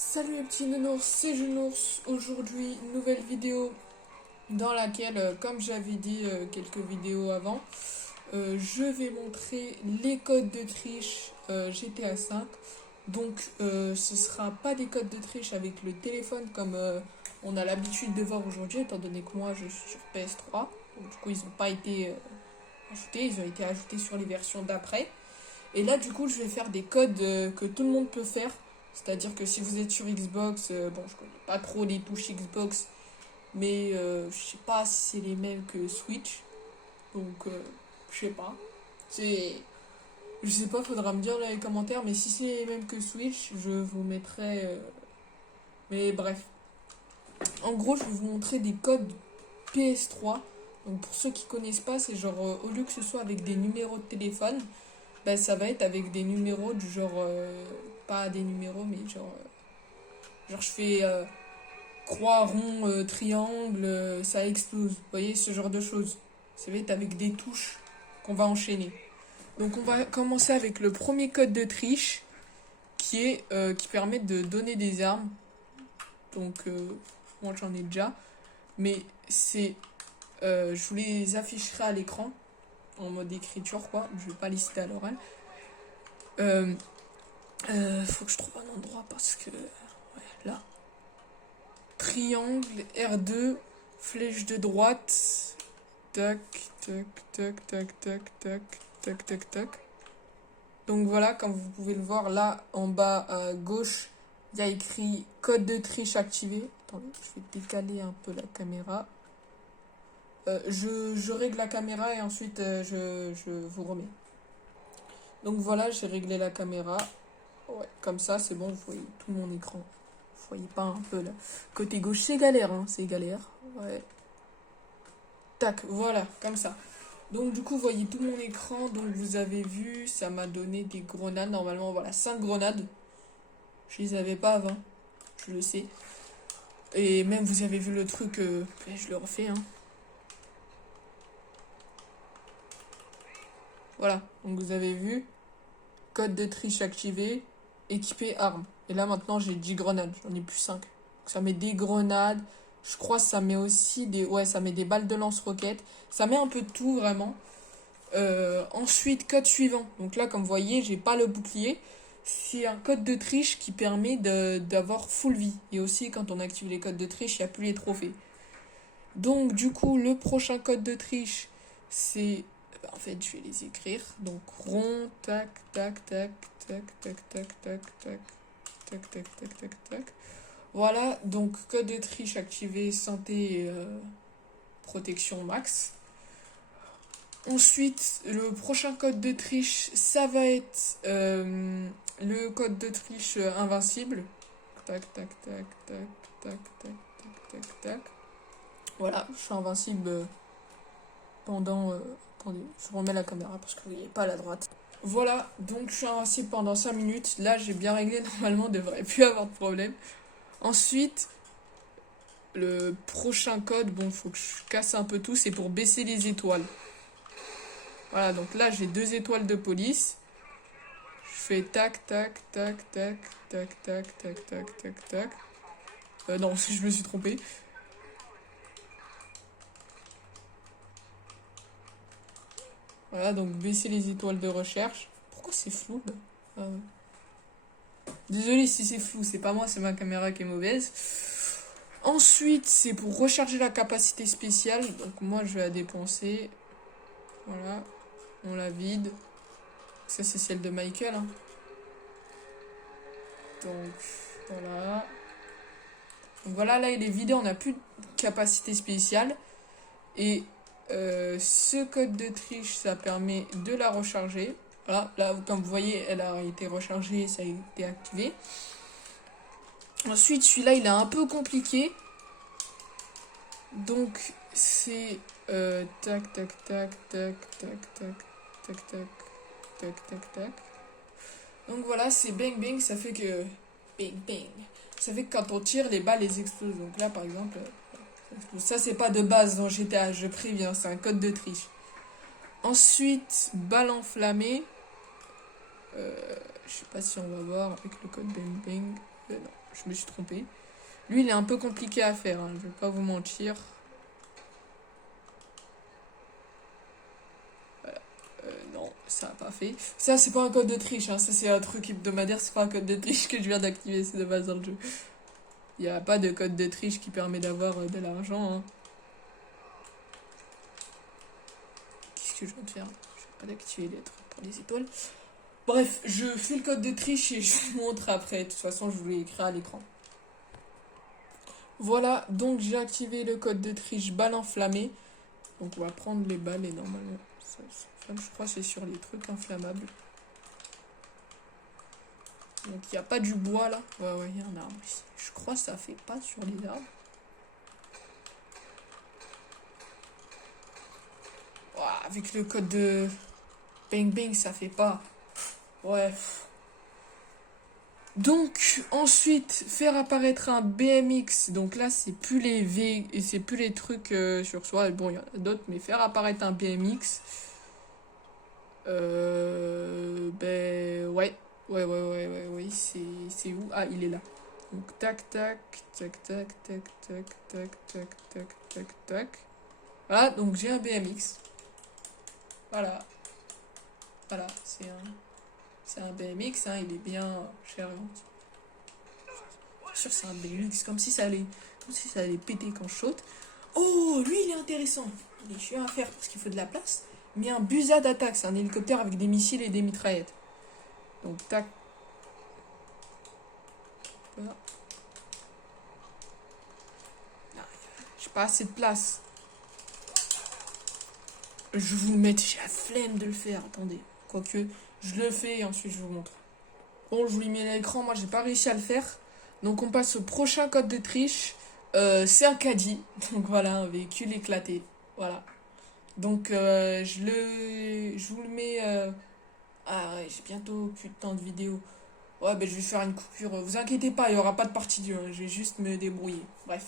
Salut les petits nounours, c'est Junours. Aujourd'hui, nouvelle vidéo dans laquelle, comme j'avais dit quelques vidéos avant, je vais montrer les codes de triche GTA 5. Donc, ce sera pas des codes de triche avec le téléphone comme on a l'habitude de voir aujourd'hui, étant donné que moi je suis sur PS3. Donc, du coup, ils n'ont pas été ajoutés, ils ont été ajoutés sur les versions d'après. Et là, du coup, je vais faire des codes que tout le monde peut faire. C'est-à-dire que si vous êtes sur Xbox, bon, je connais pas trop les touches Xbox, mais je sais pas si c'est les mêmes que Switch. Donc, je sais pas. C'est. Je sais pas, faudra me dire dans les commentaires, mais si c'est les mêmes que Switch, je vous mettrai. Mais bref. En gros, je vais vous montrer des codes PS3. Donc, pour ceux qui connaissent pas, c'est genre, au lieu que ce soit avec des numéros de téléphone, bah, ça va être avec des numéros du genre. Pas des numéros, mais genre je fais croix, rond, triangle, ça explose. Vous voyez, ce genre de choses. Ça va être avec des touches qu'on va enchaîner. Donc on va commencer avec le premier code de triche qui permet de donner des armes. Donc moi j'en ai déjà. Mais c'est. Je vous les afficherai à l'écran en mode écriture quoi. Je vais pas les citer à l'oral. Faut que je trouve un endroit parce que. Ouais, là. Triangle, R2, flèche de droite. Tac, tac, tac, tac, tac, tac, tac, tac, tac. Donc voilà, comme vous pouvez le voir là en bas à gauche, il y a écrit code de triche activé. Attendez, je vais décaler un peu la caméra. Je règle la caméra et ensuite je vous remets. Donc voilà, j'ai réglé la caméra. Ouais, comme ça, c'est bon, vous voyez tout mon écran. Vous voyez pas un peu là. Côté gauche, c'est galère, hein, c'est galère. Ouais. Tac, voilà, comme ça. Donc du coup, vous voyez tout mon écran. Donc vous avez vu, ça m'a donné des grenades. Normalement, voilà, 5 grenades. Je les avais pas avant, je le sais. Et même, vous avez vu le truc, je le refais, hein. Voilà, donc vous avez vu, code de triche activé, équipé arme. Et là maintenant j'ai 10 grenades, j'en ai plus 5. Donc ça met des grenades, je crois que ça met aussi des. Ouais, ça met des balles de lance-roquettes. Ça met un peu de tout vraiment. Ensuite, code suivant. Donc là, comme vous voyez, j'ai pas le bouclier. C'est un code de triche qui permet d'avoir full vie. Et aussi, quand on active les codes de triche, il n'y a plus les trophées. Donc, du coup, le prochain code de triche, c'est. En fait, je vais les écrire. Donc, rond, tac, tac, tac, tac, tac, tac, tac, tac, tac, tac, tac, tac, tac. Voilà, donc code de triche activé, santé et protection max. Ensuite, le prochain code de triche, ça va être le code de triche invincible. Tac, tac, tac, tac, tac, tac, tac, tac, tac. Voilà, je suis invincible pendant. Attendez, je remets la caméra parce que vous voyez pas à la droite. Voilà, donc je suis invincible pendant 5 minutes. Là, j'ai bien réglé, normalement, on devrait plus avoir de problème. Ensuite, le prochain code, bon, faut que je casse un peu tout, c'est pour baisser les étoiles. Voilà, donc là, j'ai 2 étoiles de police. Je fais tac, tac, tac, tac, tac, tac, tac, tac, tac, tac. Non, si je me suis trompé. Voilà, donc baisser les étoiles de recherche. Pourquoi c'est flou là? Désolé si c'est flou, c'est pas moi, c'est ma caméra qui est mauvaise. Ensuite, c'est pour recharger la capacité spéciale. Donc moi, je vais la dépenser. Voilà, on la vide. Ça, c'est celle de Michael. Hein. Donc, voilà. Donc voilà, là, il est vidé, on n'a plus de capacité spéciale. Et ce code de triche, ça permet de la recharger. Voilà, là, comme vous voyez, elle a été rechargée, ça a été activé. Ensuite, celui-là, il est un peu compliqué. Donc, c'est tac, tac, tac, tac, tac, tac, tac, tac, tac, tac, tac. Donc voilà, c'est bang bang, ça fait que bang bang. Ça fait que quand on tire, les balles les explosent. Donc là, par exemple, ça c'est pas de base dans GTA, je préviens, c'est un code de triche. Ensuite, balle enflammée. Je sais pas si on va voir avec le code bang bang. Non, je me suis trompé. Lui, il est un peu compliqué à faire, hein, je vais pas vous mentir. Non, ça n'a pas fait. Ça, c'est pas un code de triche, hein. Ça, c'est un truc hebdomadaire, c'est pas un code de triche que je viens d'activer, c'est de base dans le jeu. Il n'y a pas de code de triche qui permet d'avoir de l'argent, hein. Qu'est-ce que je viens de faire? Je vais pas d'activer les trucs pour les étoiles. Bref, je fais le code de triche et je vous montre après. De toute façon, je vous l'ai écrit à l'écran. Voilà, donc j'ai activé le code de triche balle enflammée. Donc on va prendre les balles et normalement, je crois que c'est sur les trucs inflammables. Donc il n'y a pas du bois là. Ouais, il y a un arbre ici. Je crois que ça fait pas sur les arbres. Ouah, avec le code de Bang Bang, ça fait pas. Ouais. Donc, ensuite, faire apparaître un BMX. Donc là, c'est plus les V et c'est plus les trucs sur soi. Bon, il y en a d'autres, mais faire apparaître un BMX. Ben, ouais. Ouais. C'est où? Ah, il est là. Donc, tac, tac, tac, tac, tac, tac, tac, tac, tac, tac, tac. Voilà, donc j'ai un BMX. Voilà. Voilà, c'est un BMX, hein, il est bien cher. Bien sûr, c'est un BMX, comme si ça allait péter quand je saute. Oh, lui, il est intéressant. Il est chiant à faire parce qu'il faut de la place. Mais un Busa d'attaque, c'est un hélicoptère avec des missiles et des mitraillettes. Donc, tac. Voilà. J'ai pas assez de place. Je vous le mets, j'ai la flemme de le faire. Attendez. Quoique, je le fais et ensuite je vous montre. Bon, je vous l'ai mis à l'écran, moi j'ai pas réussi à le faire. Donc on passe au prochain code de triche. C'est un caddie. Donc voilà, un véhicule éclaté. Voilà. Donc je vous le mets. Ah ouais, j'ai bientôt plus de temps de vidéo. Ouais, ben je vais faire une coupure. Vous inquiétez pas, il y aura pas de partie 2. Je vais juste me débrouiller. Bref.